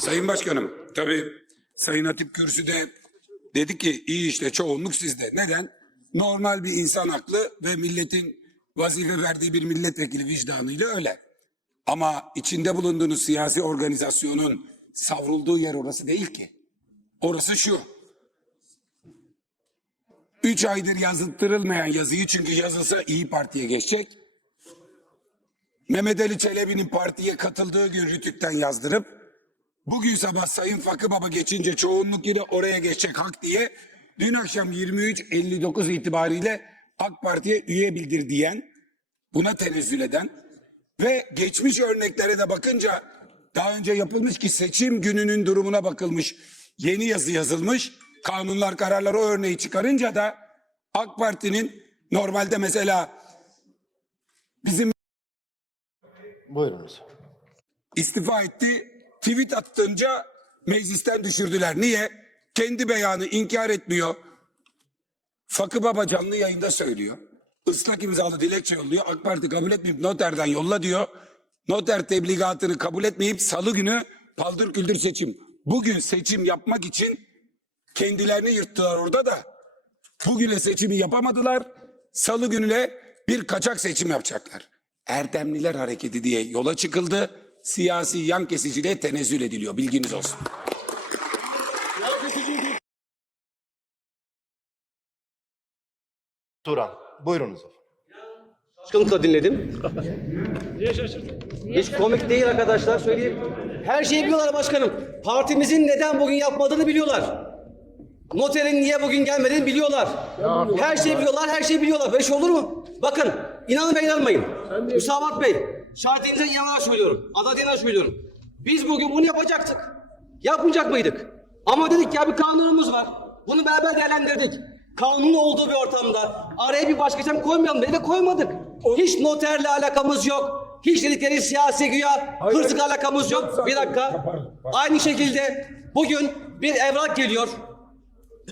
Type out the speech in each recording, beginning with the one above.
Sayın Başkanım, tabii Sayın Hatip Kürsü'de dedi ki iyi işte çoğunluk sizde. Neden? Normal bir insan haklı ve milletin vazife verdiği bir milletvekili vicdanıyla öyle. Ama içinde bulunduğunuz siyasi organizasyonun savrulduğu yer orası değil ki. Orası şu. Üç aydır yazıttırılmayan yazıyı çünkü yazılsa İyi Parti'ye geçecek. Mehmet Ali Çelebi'nin partiye katıldığı gün Rütük'ten yazdırıp bugün sabah Sayın Fakı Baba geçince çoğunluk yine oraya geçecek hak diye dün akşam 23.59 itibariyle AK Parti'ye üye bildir diyen buna tenezzül eden ve geçmiş örneklere de bakınca daha önce yapılmış ki seçim gününün durumuna bakılmış yeni yazı yazılmış kanunlar kararları o örneği çıkarınca da AK Parti'nin normalde mesela bizim Buyurunuz. istifa etti. Tweet attınca meclisten düşürdüler. Niye? Kendi beyanı inkar etmiyor. Fakı Baba canlı yayında söylüyor. Islak imzalı dilekçe yolluyor. AK Parti kabul etmeyip noterden yolla diyor. Noter tebligatını kabul etmeyip salı günü paldır küldür seçim. Bugün seçim yapmak için kendilerini yırttılar orada da. Bugüne seçimi yapamadılar. Salı gününe bir kaçak seçim yapacaklar. Erdemliler Hareketi diye yola çıkıldı. Siyasi yan kesiciliğe tenezzül ediliyor. Bilginiz olsun. Turan. Buyurunuz. Şaşkınlıkla dinledim. Hiç komik değil arkadaşlar söyleyeyim. Her şeyi biliyorlar başkanım. Partimizin neden bugün yapmadığını biliyorlar. Noterin niye bugün gelmediğini biliyorlar. Her şeyi biliyorlar, her şeyi biliyorlar. Böyle şey olur mu? Bakın, inanın ve inanmayın. Müsavat Bey, şahitinize inanarak söylüyorum. Adadına söylüyorum. Biz bugün bunu yapacaktık. Yapmayacak mıydık? Ama dedik ya bir kanunumuz var. Bunu beraber değerlendirdik. Kanun olduğu bir ortamda araya bir başka işlem koymayalım dedi ve koymadık. Hiç noterle alakamız yok. Hiç dedikleri siyasi güya hırsızlık alakamız yok. Bir dakika. Aynı şekilde bugün bir evrak geliyor.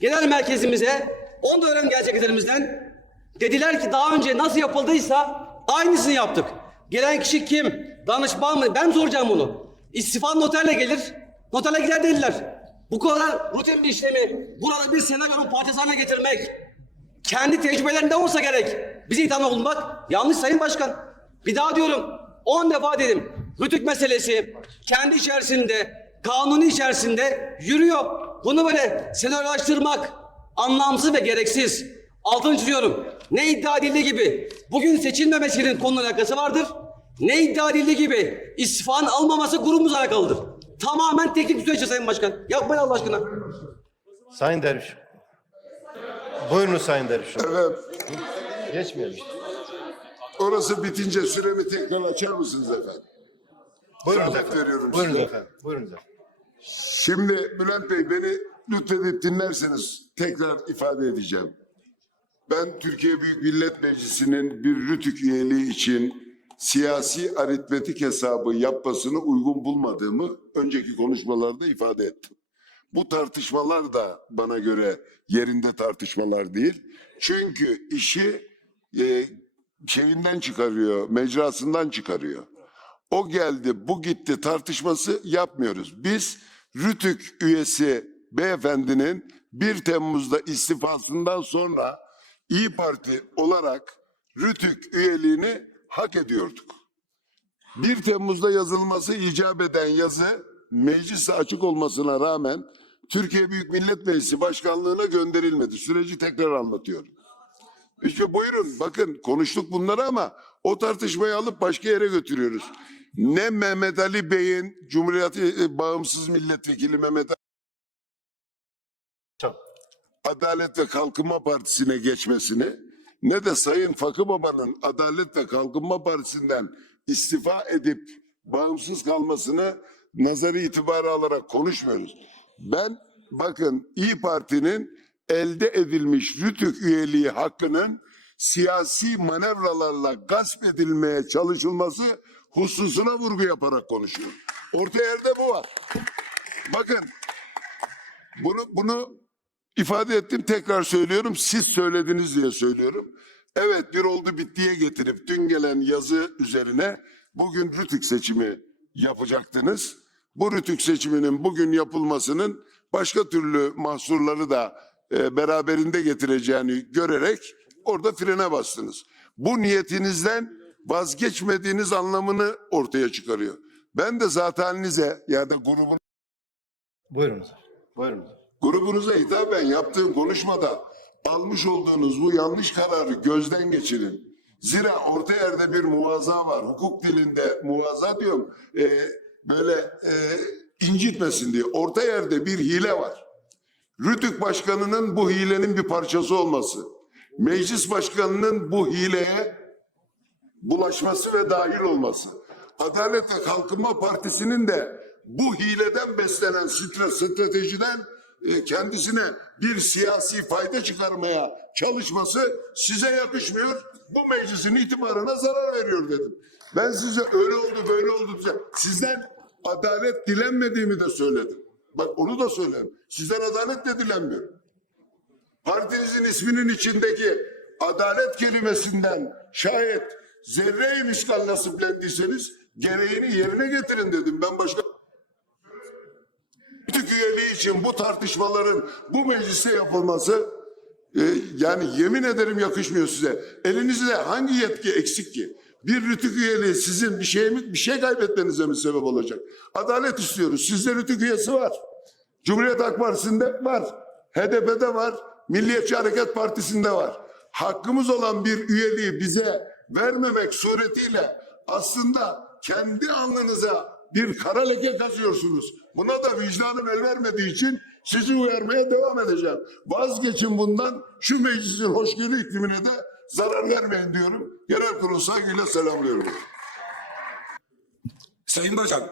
Genel merkezimize 10 dönem gerçeklerimizden dediler ki daha önce nasıl yapıldıysa aynısını yaptık. Gelen kişi kim? Danışman mı? Ben soracağım bunu. İstifa noterle gelir. Noterle gider dediler. Bu kadar rutin bir işlemi burada bir senaryonun parçası haline getirmek kendi tecrübelerinde olsa gerek. Bizi itham bulunmak yanlış Sayın Başkan. Bir daha diyorum 10 defa dedim. Rütük meselesi kendi içerisinde, kanunu içerisinde yürüyor. Bunu böyle senaryolaştırmak anlamsız ve gereksiz. Altını çiziyorum. Ne iddia edildiği gibi bugün seçilmemesinin konuyla alakası vardır. Ne iddia edildiği gibi istifanın almaması grubumuzla alakalıdır. Tamamen teknik bir süreç Sayın Başkan. Yapmayın Allah aşkına. Sayın Derviş. Buyurunuz Sayın Derviş. Evet, Geçmeyelim. orası bitince süremi tekrar açar mısınız efendim? Buyurunuz Zahmet efendim. veriyorum Buyurunuz size. efendim. Buyurunuz efendim. Şimdi Bülent Bey beni lütfedip dinlerseniz tekrar ifade edeceğim. Ben Türkiye Büyük Millet Meclisi'nin bir rütük üyeliği için siyasi aritmetik hesabı yapmasını uygun bulmadığımı önceki konuşmalarda ifade ettim. Bu tartışmalar da bana göre yerinde tartışmalar değil. Çünkü işi e, şeyinden çıkarıyor, mecrasından çıkarıyor. O geldi, bu gitti tartışması yapmıyoruz. Biz Rütük üyesi beyefendinin 1 Temmuz'da istifasından sonra İyi Parti olarak Rütük üyeliğini hak ediyorduk. 1 Temmuz'da yazılması icap eden yazı meclise açık olmasına rağmen Türkiye Büyük Millet Meclisi Başkanlığı'na gönderilmedi. Süreci tekrar anlatıyorum. İşte buyurun bakın konuştuk bunları ama o tartışmayı alıp başka yere götürüyoruz. Ne Mehmet Ali Bey'in Cumhuriyet e, Bağımsız Milletvekili Mehmet Tamam. Adalet ve Kalkınma Partisi'ne geçmesini ne de Sayın Fakı Baba'nın Adalet ve Kalkınma Partisi'nden istifa edip bağımsız kalmasını nazarı itibarı alarak konuşmuyoruz. Ben bakın İyi Parti'nin elde edilmiş Rütük üyeliği hakkının siyasi manevralarla gasp edilmeye çalışılması hususuna vurgu yaparak konuşuyorum. Orta yerde bu var. Bakın bunu bunu ifade ettim tekrar söylüyorum. Siz söylediniz diye söylüyorum. Evet bir oldu bittiye getirip dün gelen yazı üzerine bugün Rütük seçimi yapacaktınız. bu rütük seçiminin bugün yapılmasının başka türlü mahsurları da e, beraberinde getireceğini görerek orada frene bastınız. Bu niyetinizden vazgeçmediğiniz anlamını ortaya çıkarıyor. Ben de zateninize ya da grubun Buyurunuz. Buyurunuz. Grubunuza hitaben yaptığım konuşmada almış olduğunuz bu yanlış kararı gözden geçirin. Zira orta yerde bir muvaza var. Hukuk dilinde muvaza diyorum. e, böyle e, incitmesin diye. Orta yerde bir hile var. Rütük Başkanı'nın bu hilenin bir parçası olması. Meclis Başkanı'nın bu hileye bulaşması ve dahil olması. Adalet ve Kalkınma Partisi'nin de bu hileden beslenen stre- stratejiden kendisine bir siyasi fayda çıkarmaya çalışması size yakışmıyor. Bu meclisin itibarına zarar veriyor dedim. Ben size öyle oldu böyle oldu diye sizden adalet dilenmediğimi de söyledim. Bak onu da söylerim. Sizden adalet de dilenmiyor. Partinizin isminin içindeki adalet kelimesinden şayet zerre-i miskal nasiplendiyseniz gereğini yerine getirin dedim. Ben başka için bu tartışmaların bu mecliste yapılması e, yani yemin ederim yakışmıyor size. Elinizde hangi yetki eksik ki? Bir rütük üyeliği sizin bir şey mi bir şey kaybetmenize mi sebep olacak? Adalet istiyoruz. Sizde rütük üyesi var. Cumhuriyet Halk Partisi'nde var. HDP'de var. Milliyetçi Hareket Partisi'nde var. Hakkımız olan bir üyeliği bize vermemek suretiyle aslında kendi alnınıza bir kara leke kazıyorsunuz. Buna da vicdanım el vermediği için sizi uyarmaya devam edeceğim. Vazgeçin bundan şu meclisin hoşgörü iklimine de zarar vermeyin diyorum. Genel kurul saygıyla selamlıyorum. Sayın Başkan,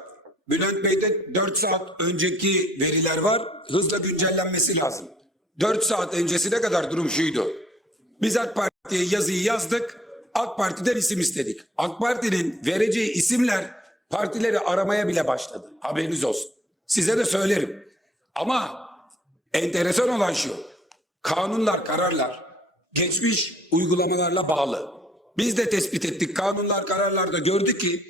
Bülent Bey'de 4 saat önceki veriler var. Hızla güncellenmesi lazım. 4 saat öncesine kadar durum şuydu. Biz AK Parti'ye yazıyı yazdık. AK Parti'den isim istedik. AK Parti'nin vereceği isimler partileri aramaya bile başladı. Haberiniz olsun. Size de söylerim. Ama enteresan olan şu. Kanunlar, kararlar geçmiş uygulamalarla bağlı. Biz de tespit ettik. Kanunlar, kararlarda gördük ki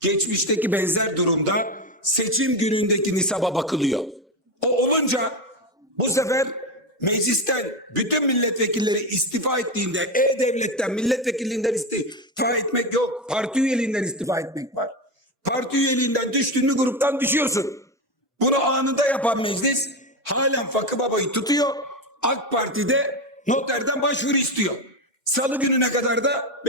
geçmişteki benzer durumda seçim günündeki nisaba bakılıyor. O olunca bu sefer meclisten bütün milletvekilleri istifa ettiğinde E-Devlet'ten milletvekilliğinden istifa etmek yok. Parti üyeliğinden istifa etmek var. Parti üyeliğinden düştün mü gruptan düşüyorsun. Bunu anında yapan meclis halen Fakı Baba'yı tutuyor. AK Parti'de noterden başvuru istiyor. Salı gününe kadar da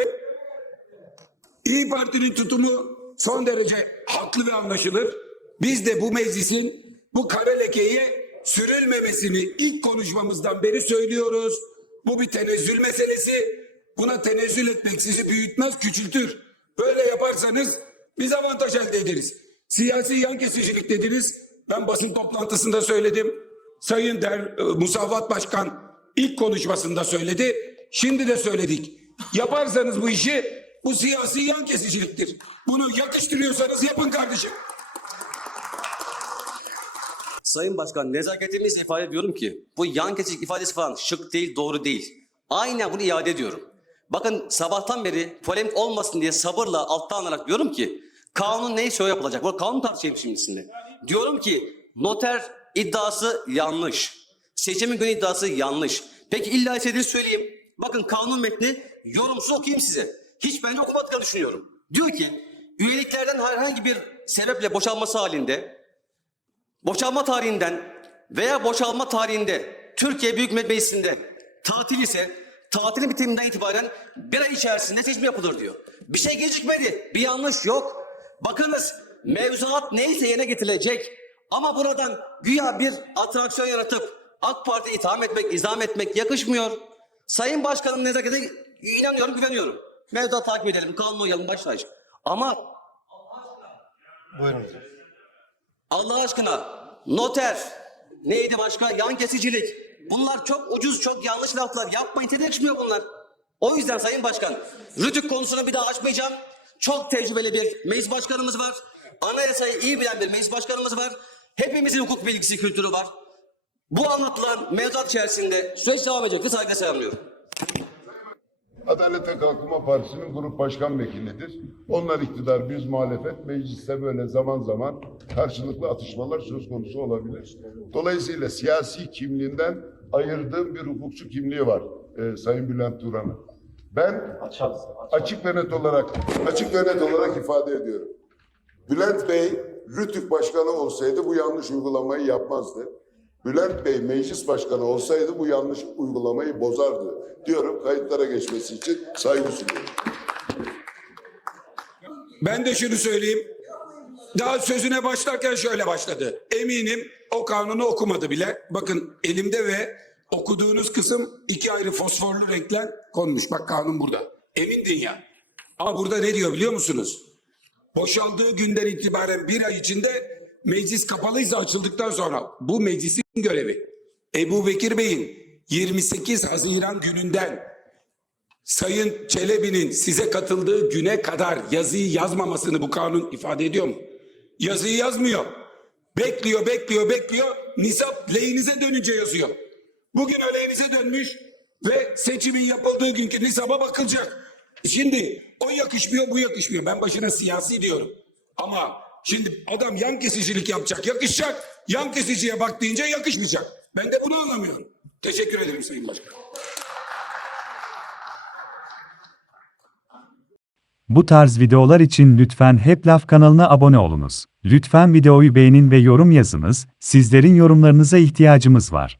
İyi Parti'nin tutumu son derece haklı ve anlaşılır. Biz de bu meclisin bu kara lekeye sürülmemesini ilk konuşmamızdan beri söylüyoruz. Bu bir tenezzül meselesi. Buna tenezzül etmek sizi büyütmez, küçültür. Böyle yaparsanız biz avantaj elde ederiz. Siyasi yan kesicilik dediniz. Ben basın toplantısında söyledim. Sayın Der, e, Musavvat Başkan ilk konuşmasında söyledi. Şimdi de söyledik. Yaparsanız bu işi bu siyasi yan kesiciliktir. Bunu yakıştırıyorsanız yapın kardeşim. Sayın Başkan nezaketimizle ifade ediyorum ki bu yan kesicilik ifadesi falan şık değil, doğru değil. Aynen bunu iade ediyorum. Bakın sabahtan beri polemik olmasın diye sabırla alttan alarak diyorum ki kanun neyse o yapılacak. Bu kanun tartışayım şimdi. Diyorum ki noter iddiası yanlış. Seçimin günü iddiası yanlış. Peki illa istediğini söyleyeyim. Bakın kanun metni yorumsuz okuyayım size. Hiç bence okumadıklarını düşünüyorum. Diyor ki üyeliklerden herhangi bir sebeple boşalması halinde Boşalma tarihinden veya boşalma tarihinde Türkiye Büyük Millet Meclisi'nde tatil ise tatilin bitiminden itibaren bir ay içerisinde seçim yapılır diyor. Bir şey gecikmedi. Bir yanlış yok. Bakınız mevzuat neyse yerine getirilecek. Ama buradan güya bir atraksiyon yaratıp AK Parti'yi itham etmek, izam etmek yakışmıyor. Sayın Başkanım nezakete inanıyorum, güveniyorum. Mevzuat takip edelim, kanunu uyalım, başlayış. Ama Buyurunuz. Allah aşkına noter neydi başka yan kesicilik bunlar çok ucuz çok yanlış laflar yapmayın yakışmıyor bunlar. O yüzden Sayın Başkan Rütük konusunu bir daha açmayacağım. Çok tecrübeli bir meclis başkanımız var. Anayasayı iyi bilen bir meclis başkanımız var. Hepimizin hukuk bilgisi kültürü var. Bu anlatılan mevzuat içerisinde süreç devam edecek. Saygıyla selamlıyorum. Adalet ve Kalkınma Partisi'nin grup başkan vekilidir. Onlar iktidar, biz muhalefet. Mecliste böyle zaman zaman karşılıklı atışmalar söz konusu olabilir. Dolayısıyla siyasi kimliğinden ayırdığım bir hukukçu kimliği var e, Sayın Bülent Turan'ın. Ben açık ve net olarak açık ve net olarak ifade ediyorum. Bülent Bey Rütük Başkanı olsaydı bu yanlış uygulamayı yapmazdı. Bülent Bey meclis başkanı olsaydı bu yanlış uygulamayı bozardı diyorum kayıtlara geçmesi için saygı sunuyorum. Ben de şunu söyleyeyim. Daha sözüne başlarken şöyle başladı. Eminim o kanunu okumadı bile. Bakın elimde ve okuduğunuz kısım iki ayrı fosforlu renkler konmuş. Bak kanun burada. Emindin ya. Ama burada ne diyor biliyor musunuz? Boşaldığı günden itibaren bir ay içinde meclis kapalıysa açıldıktan sonra bu meclisin görevi. Ebu Bekir Bey'in 28 Haziran gününden Sayın Çelebi'nin size katıldığı güne kadar yazıyı yazmamasını bu kanun ifade ediyor mu? Yazıyı yazmıyor. Bekliyor, bekliyor, bekliyor. Nisap lehinize dönünce yazıyor. Bugün aleyhinize dönmüş ve seçimin yapıldığı günkü nisaba bakılacak. Şimdi o yakışmıyor, bu yakışmıyor. Ben başına siyasi diyorum. Ama şimdi adam yan kesicilik yapacak, yakışacak. Yan kesiciye bak deyince yakışmayacak. Ben de bunu anlamıyorum. Teşekkür ederim Sayın Başkan. Bu tarz videolar için lütfen Hep Laf kanalına abone olunuz. Lütfen videoyu beğenin ve yorum yazınız, sizlerin yorumlarınıza ihtiyacımız var.